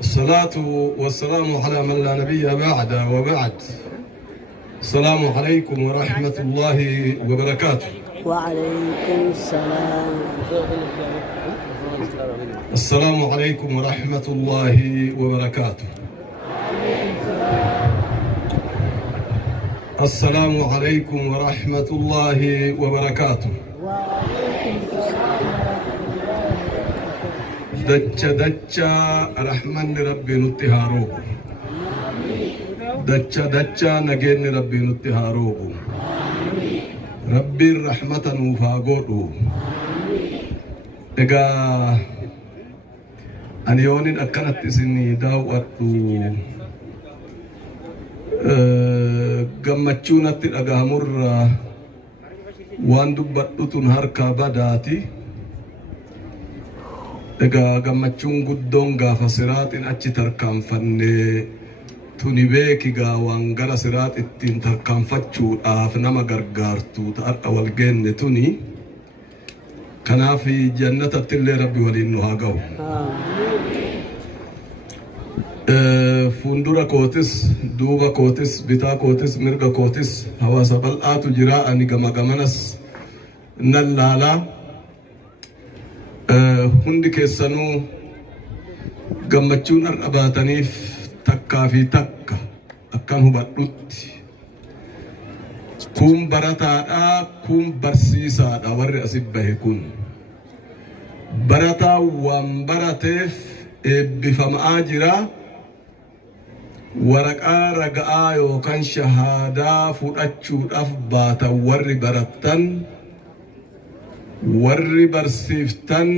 الصلاة والسلام على من لا نبي بعد وبعد. السلام عليكم ورحمة الله وبركاته. وعليكم السلام. السلام عليكم ورحمة الله وبركاته. السلام عليكم ورحمة الله وبركاته. دچا رحمن ربي نتهاروب دچا نجين ربي نتهاروب ربي الرحمة نفاقوه إجا أنيونين أكنت إسني داوتو gammachuunatti dhagahamurra waan dubbadhutun harkaa badaati. Egaa gammachuun guddoon gaafa siraatiin achi tarkaanfannee tuni beekigaa waan gara siraat ittiin tarkaanfachuudhaaf nama gargaartu ta'adha wal geenne tuni. Kanaaf jannatatti illee rabbi waliin nu haa ga'u. Fuundura kootis, duuba kootis, bitaa kootis, mirga kootis hawaasa bal'aatu jira. Ani gama gamanas nan laalaa. Hundi keessanuu gammachuun har'a baataniif takkaa fi takka akkan hubadhutti kun barataadha, kun barsiisaadha. Warri asii bahe kun barataa waan barateef eebbifamaa jira. Waraqaa raga'aa yookaan shahaadaa fudhachuudhaaf baatan warri barattan, warri barsiiftan,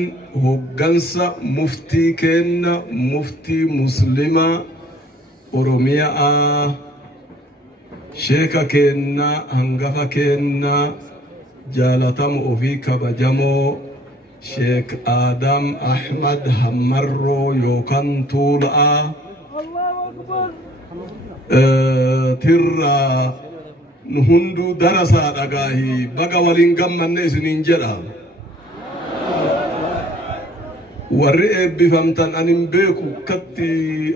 hoggansa muftii kenna, muftii muslima Oromiyaa, sheeka kenna, hangafa kenna, jaalatamu ofii kabajamoo Sheek Adam Ahmad Hammarroo yookaan Tuula'aa tirra nu hunduu darasaa dhagaahi baga waliin gammanne isiniin jedha. Warri eebbifamtan anin beeku katti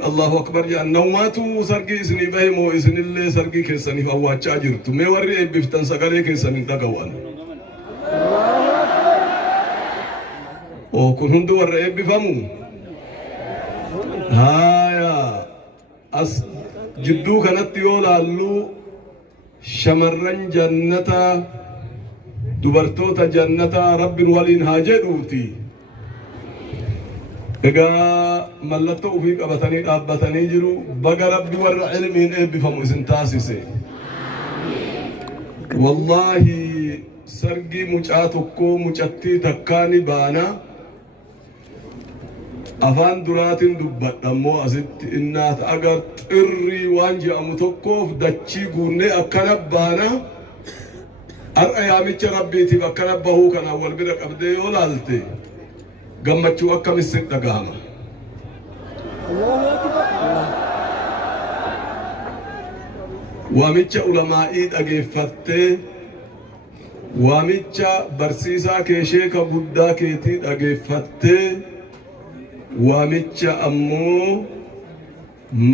Allahu akbar jedhan nawmaatu sargii isinii bahe moo isinillee sargii keessaniif awwaachaa jirtu? Mee warri eebbiftan sagalee keessaniin dhaga'an. Kun hundi warra eebbifamu. Haaya as jidduu kanatti yoo laallu shamarran jannata, dubartoota jannata rabbiin waliin haa jedhuuti. Egaa mallattoo ofii qabatanii dhaabbatanii jiru. Baga rabbi warra ilmiin eebbifamu isin taasise. Wallaahi sargii mucaa tokkoo mucattii takkaani baana. Afaan duraatiin dubbadhammoo asitti innaata agar xirrii waan jedhamu tokkoof dachii guunnee akkana baana. Har'a yaamicha rabbiitiif akkana bahuu kana wal bira qabdee yoo laalte gammachuu akkamitti dhagahama. Waamicha ulamaa'ii dhageeffattee, waamicha barsiisaa kee sheeka guddaa keetii dhageeffattee, waamicha ammoo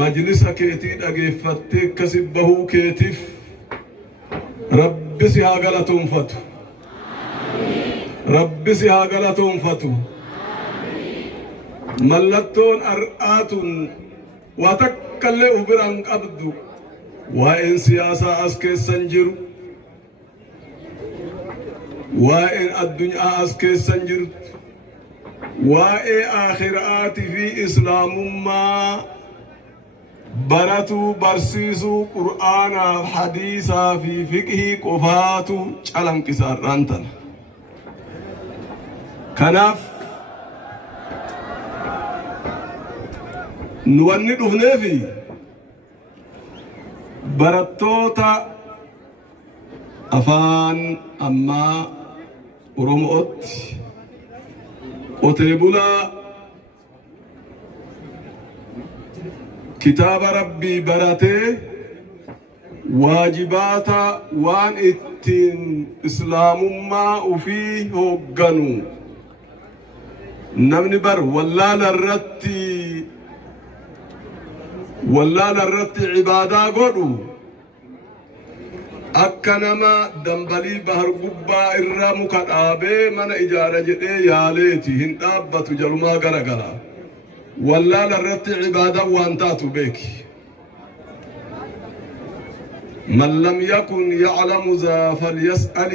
majlisa keetii dhageeffattee akkasi bahuu keetiif rabbi si haa galatoonfatu. Rabbi si haa galatoonfatu. Mallattoon har'aatun waa takkallee of biraan qabdu. Waa'een siyaasaa as keessan jiru, waa'een addunyaa as keessan jirtu, waa'ee aakhiraatii fi islaamummaa baratuu, barsiisuu, qur'aanaaf, hadiisaa fi fiqhii qofaatu calanqisa har'aan tana. Kanaaf nu wanni dhufneefi barattoota afaan ammaa Oromootti qotee bulaa kitaaba rabbii baratee waajibaata waan ittiin islaamummaa ufii hoogganu namni bar wallaala irratti ibaadaa godhu akka nama dambalii bahar gubbaa irra muka dhaabee mana ijaara jedhee yaaleeti hin dhaabbatu jalumaa garagara wallaala irratti ibaadaa waan taatu beeki من لم يكن يعلم ذا فليسأل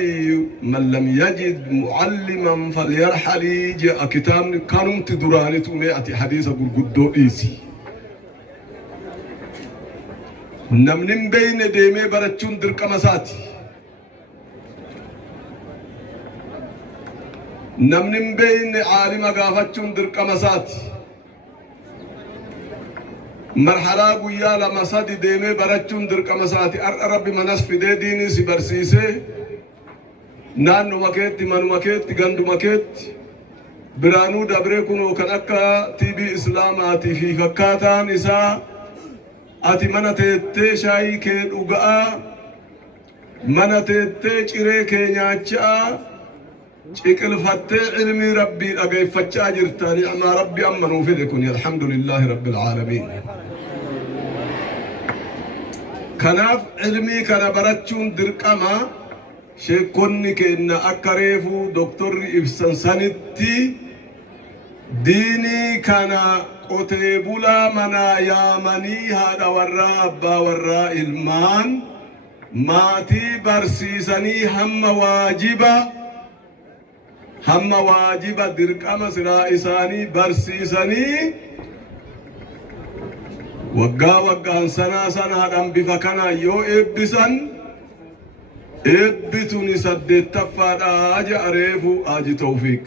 من لم يجد معلما فليرحل جاء كتاب كانوا تدراني تمئة حديث قدو إيسي نمنم بين ديمي برچون درك مساتي نمنم بين عالم قافتشون درك مساتي مرحلة قويا لما صدي ديمي برچون درك مساتي ربي منس فدي ديني سبرسيسي نانو مكيت منو مكيت غندو مكيت برانو دبريكونو كنكا تي بي اسلاماتي في فكاتان إسا أتي منتي شاي كي دوغا منتي چيري كي نياچا چيكل فتي علمي ربي اگي فچا جرتاني اما ربي امنو في دكوني الحمد لله رب العالمين كناف علمي كنا برچون درقما شيكوني كنا اكريفو دكتور ابسن سانتي ديني كنا قتيبولا منا يامني هذا ورا أبا ورا إلمان ماتي برسيسني هم واجبة درك أمسرا إساني برسيسني وقا سنة هدام بفكنا يو إبسن إبتوني سدت تفاد آج أريفو آج توفيق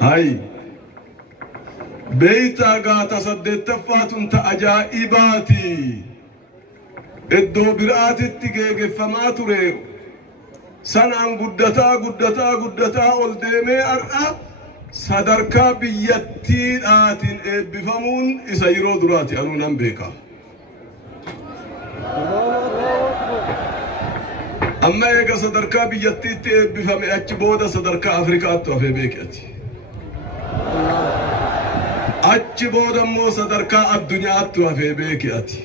هاي بيتا غاتا سدت فاتن تأجائباتي ادو برآت التقيق فما تريو سنان قدتا والديمي أرأى صدركا بيتين آتين بفمون إسايرو دراتي أنو نمبيكا أما إيقا صدركا بيتين بفمي أجبودا صدركا أفريكا أتوا في بيكاتي أجي بودا مو صدركا الدنيا أتوا في بيكاتي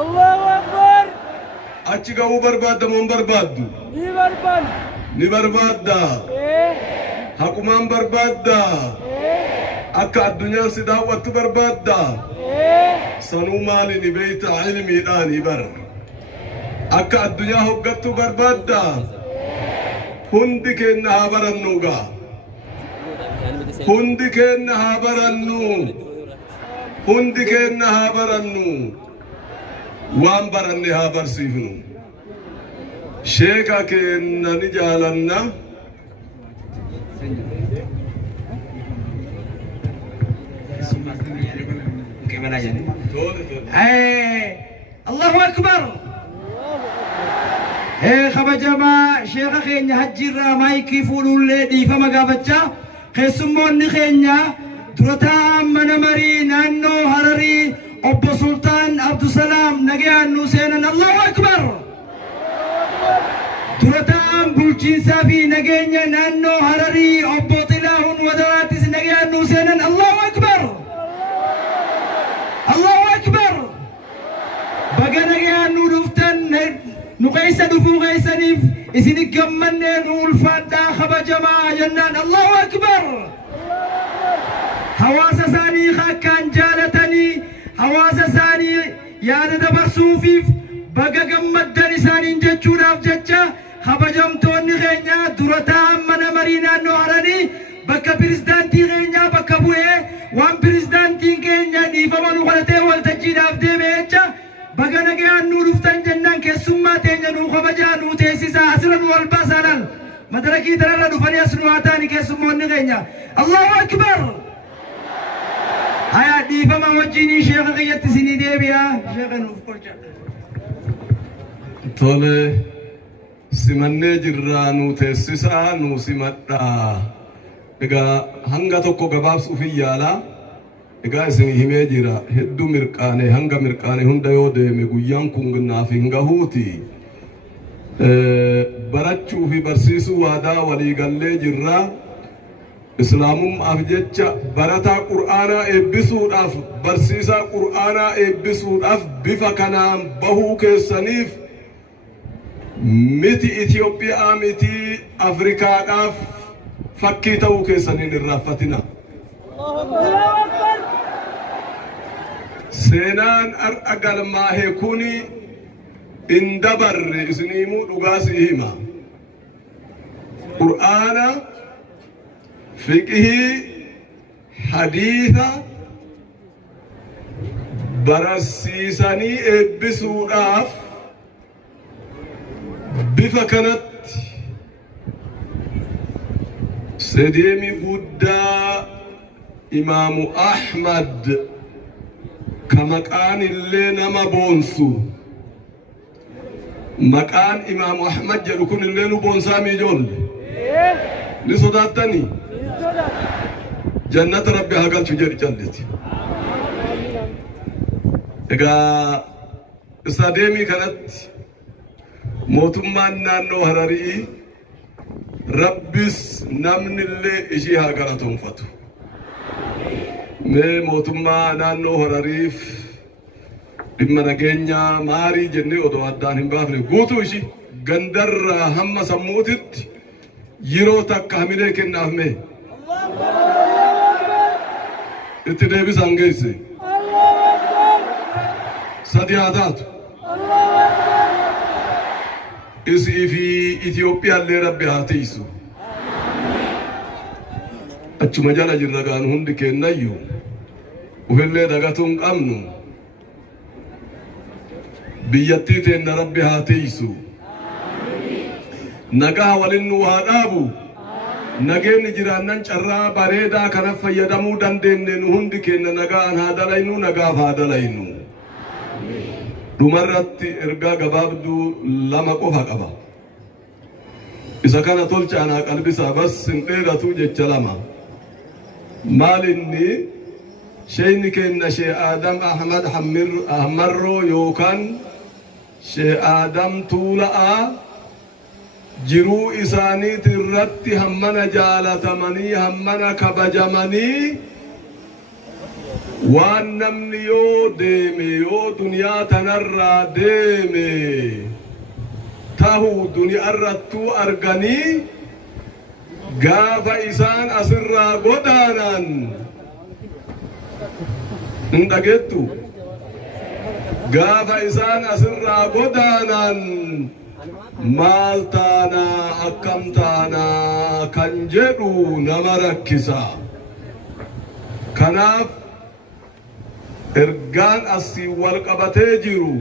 الله أكبر أجي قاو برباد من بربادو نبربادا حكومان بربادا أكا الدنيا سداوة بربادا سنو مالي نبيت علمي داني بر أكا الدنيا هقت بربادا هندك إنها برنوغا هندك إنها برنو هندك إنها برنو وان برنها برسيفنو شيكا كنا نجالنا الله أكبر خبجما شيخ خينيا هجرا مايكي فولو لدي فما قابتشا خيسمون خينيا ترتا من مرين أنو هرري أبو سلطان عبد السلام نجيان نوسينا الله أكبر ترتا بلجين سافي نجينا أنو هرري أبو طلاهن ودراتس نجيان نوسينا الله أكبر الله أكبر بقى نجيان نورفتن نقيس دفو غيسنيف إذن كمن نقول فادا خبجما جنان الله أكبر حواس ثاني خاكان جالتني حواس ثاني ياد دبر سوفيف بقى قمدن ثاني جتشونا في جتشا خبجمتون غينيا درتا من مرينا نوهرني بقى بريزدانتي غينيا بقى بوئي وان بريزدانتي غينيا نيفمانو غلطي والتجيد أفدي ميجا بقى نجيان نورفتن جنان كسوما تينيا نو خبجا نو تيسيسا أسرن والباسرن مدركي ترى دفني أسنواتاني كسومون غينيا الله أكبر هيا ديفما وجيني شيخ غيت سيني ديبيا شيخ نوف كلجا تولي سمني جرانو تيسيسا نو سمتا إيقا هنگا توكو غباب سوفي يالا إيقا اسمي همي جرا هدو مرقاني هنگا مرقاني هندا يو ديمي گويان كونغنا في هنگا هوتي برچو في برسيسو وادا ولي غلي جرا islaamum afjecha barataa qur'aanaa eebbisuudhaaf barsiisaa qur'aanaa eebbisuudhaaf bifa kanaan bahuu keessaniif miti Itoophiyaa miti Afrikaadhaaf fakkii ta'uu keessaniin irraanfatina. seenaan har'a galmaa'e kuni hin dabarre isiniimuu dhugaa si hima. qur'aana fiqhii hadiisa barsiisanii eebbisuudhaaf bifa kanatti sedeemi guddaa imaamu Ahmad ka maqaan illee nama boonsu maqaan imaamu Ahmad jedhu kun illee nu boonsaa mi ijoolle ni sodaattanii jannata rabbi haa galchu jedhi calliti. egaa isa deemii kanatti mootummaan naannoo Hararii rabbis namnillee ishii haa galatoonfatu. mee mootummaa naannoo Harariif dhimma nageenyaa maarii jennee odoo addaan hin baafne guutuu ishii gandarraa hamma sammuutitti yeroo takka hamilee kennaaf mee itti deebisaan geesse sadi haa taatu isii fi Itoophiyaallee rabbi haa tiisu. achuma jala jirra gaan hundi kennayyuu ufillee dagatuun qabnu biyyattii teenna rabbi haa tiisu. nagaa walin nu haa dhaabu. nageenni jiraannan carraa bareedaa kana fayyadamuu dandeenye nu hundi kenna nagaan haa dalaynu nagaaf haa dalaynu. dhumarratti ergaa gabaabduu lama qofa qaba. isa kana tolchaanaa qalbisaa bas hin dheeratu jecha lama. maalinni sheeyni kenna shee Adam Ahmad Hammarroo yookaan shee Adam Tuula'aa jiruu isaaniit irratti hammana jaalatamanii hammana kabajamanii waan namni yoo deeme yoo duniyaa tanarraa deeme tahuu duniyaarrattuu arganii gaafa isaan asirraa godaanan hin dhageettu. gaafa isaan asirraa godaanan maal taanaa akkam taanaa kan jedhu nama rakkisa. kanaaf ergaan asii wal qabatee jiru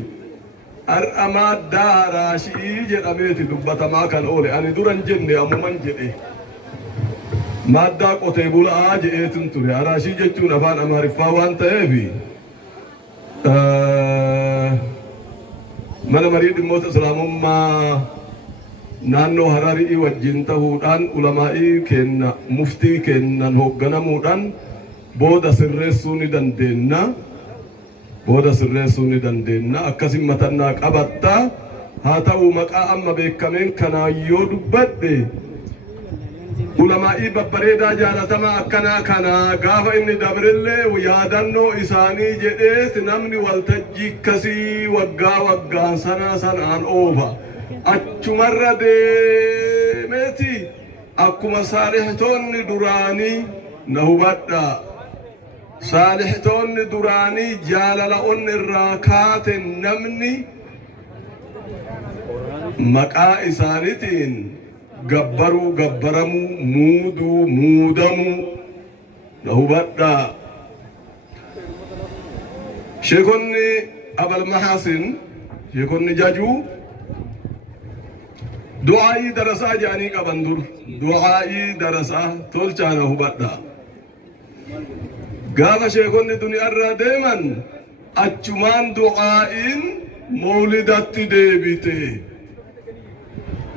har'a maaddaa haraashii jedhameeti dubbatamaa kan oole. ani duran jenne ammuman jedhe maaddaa qotee bulaa jedheetin ture. haraashii jechuun afaan amaariffaa waan ta'eef mana marii dhimmoota islaamummaa naannoo Hararii wajjin ta'uudhaan ulamaa'ii kenna muftii kennan hoogganamuudhaan booda sirreessuu ni dandeenya. akkasin matannaa qabatta. haa ta'u maqaa amma beekameen kanaa yoo dubbadhe ulamaa'ii babbareedaa jaalatamaa akkanaa kanaa gaafa inni dabrillee yaadannoo isaanii jedheet namni waltajjii akkasii waggaa waggaan sanaan oofa. achumarra deemeeti akkuma saalihtoonni duraanii na hubadhaa. saalihtoonni duraanii jaalala onni irraa kaate namni maqaa isaaniitiin gabbaruu gabbaramuu muuduu muudamuu na hubadhaa. sheekonni Abal Mahaasin sheekonni jajuu du'aa'ii darasaa jedhanii qaban dur. du'aa'ii darasaa tolchaa na hubadhaa. gaafa sheekonni duniyaarraa deeman achumaan du'aa'iin mawlidatti deebite.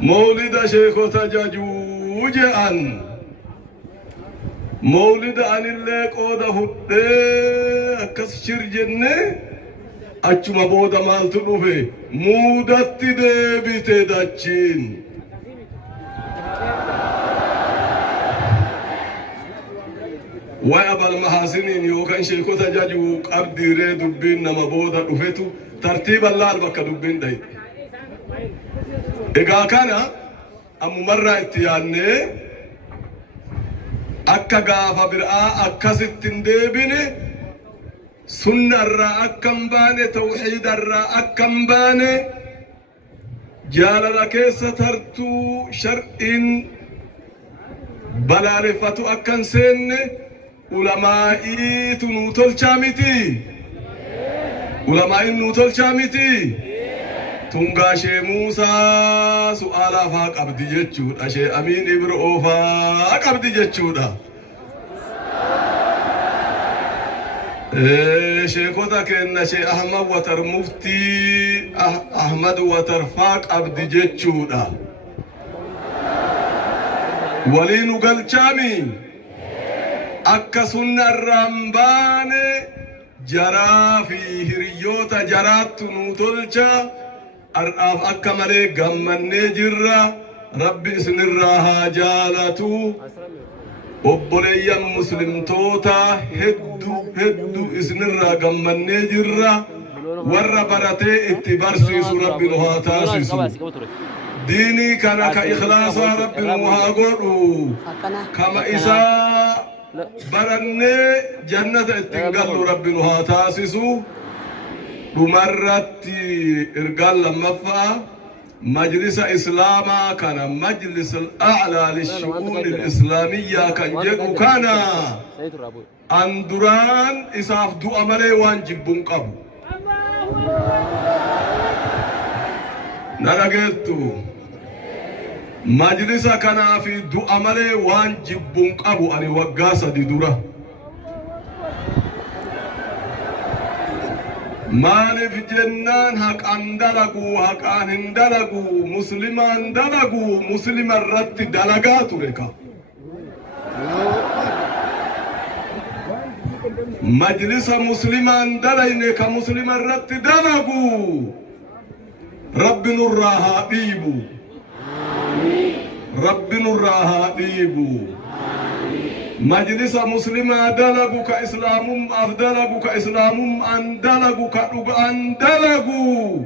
mawlida sheekota jajuu je'an. mawlida anillee qooda fudhee akkas shir jenne achuma booda maaltu dhufe muudatti deebite dachiin. وأبا المحاسنين يوكان شيكو تجاجو قبدي ري دبين نما بودا دفتو ترتيب الله البكا دبين داي إيقا كان أمو مرة اتياني أكا غافا برآ أكا ستين ديبيني سنة الرا أكام باني توحيد الرا أكام باني جالة كيسة ترتو شرئين بلارفتو أكان سيني علمائي تنوتل شامتي علمائي نوتل شامتي تنغا شي موسى سؤالا فاق عبدي جتشود أشي أمين إبرو فاق عبدي جتشودا شيخوتا كأن شي أحمد وتر مفتي أحمد وتر فاق عبدي جتشودا ولينو قل شامي أكا سنة الرمبان جرا في هريوتا جرات نوتلشا أرآف أكا ملي غمان نجرة ربي اسن الراها جالتو وبوليا مسلم توتا هدو اسن الراها غمان نجرة ورّا براتي اتبارسيسو ربي نوها تاسيسو ديني كان كإخلاص ربي نوها قولو كما إساء برني جنة اتنقل ربي نوها تاسيسو بمرت إرقال لما فا مجلس إسلاما كان مجلس الأعلى للشؤون الإسلامية كان جيكو كان أندران إساف دو أمالي وانجبون قبو نرغيتو مجلس كان في دو أمالي وانجبون قبو أني وقاسة دي دورة مالف جنان حق اندلقو حق اندلقو مسلمان دلقو مسلم الرد دلقاتو لك مجلس مسلمان دلينك مسلم الرد دلقو رب نراها ديبو رب نراها ديبو مجلس مسلمة دلقو كإسلامهم أفدلقو كإسلامهم أندلقو كأرق أندلقو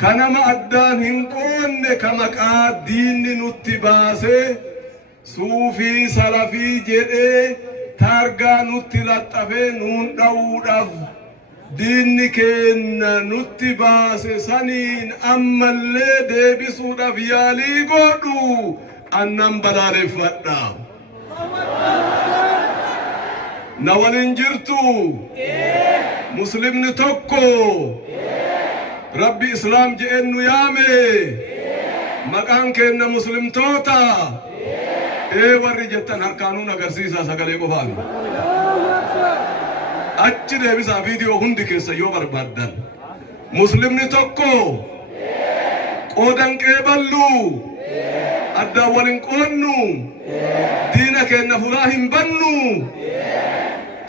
كنما أدان هنقون كما دين نتباسي صوفي سلفي جدي تارغا نتلطفي نون داودف دين كينا نتباسي سنين أما اللي دي بسودا فيالي قدو أنم بلالي فتنام نوالين جرتو مسلم نتوكو ربي إسلام جئنو يامي مكان كينا مسلم توتا ورّي جتن هركانون أغرسيسا سكالي قفان أجي دي بسا فيديو هندي كيسا يو بربادن مسلم نتوكو قودن كيبالو أدى ولن قونو دينك إن فلاهم بنو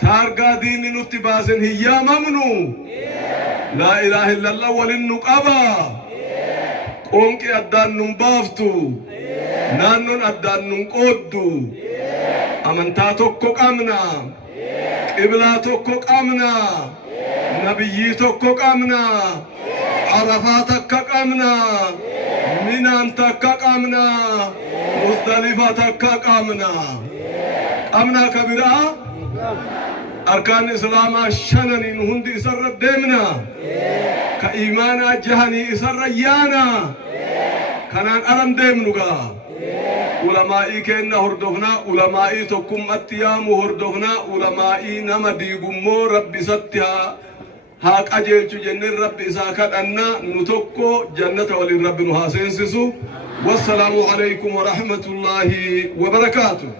تارقا دين نتباسن هي ممنو لا إله إلا الله ولن نقابا قونك أدان نمبافتو نانون أدان نمقودو أمنتاتوكو قامنا قبلاتوكو قامنا نبييتوكو قامنا عرفاتك قامنا منان تكا قامنا مزدلفة تكا قامنا قامنا كبيرا أركان إسلام شنني هندي إسر ديمنا كإيمانا جهني إسر يانا كانان أرم ديمنوغا علمائي كينا هردوفنا علمائي تكم أتيام هردوفنا علمائي نما ديقمو ربي ستها هاك أجيلتو جنة ربي إساكت أننا نتوكو جنة ولي ربي نحاسين سسو والسلام عليكم ورحمة الله وبركاته.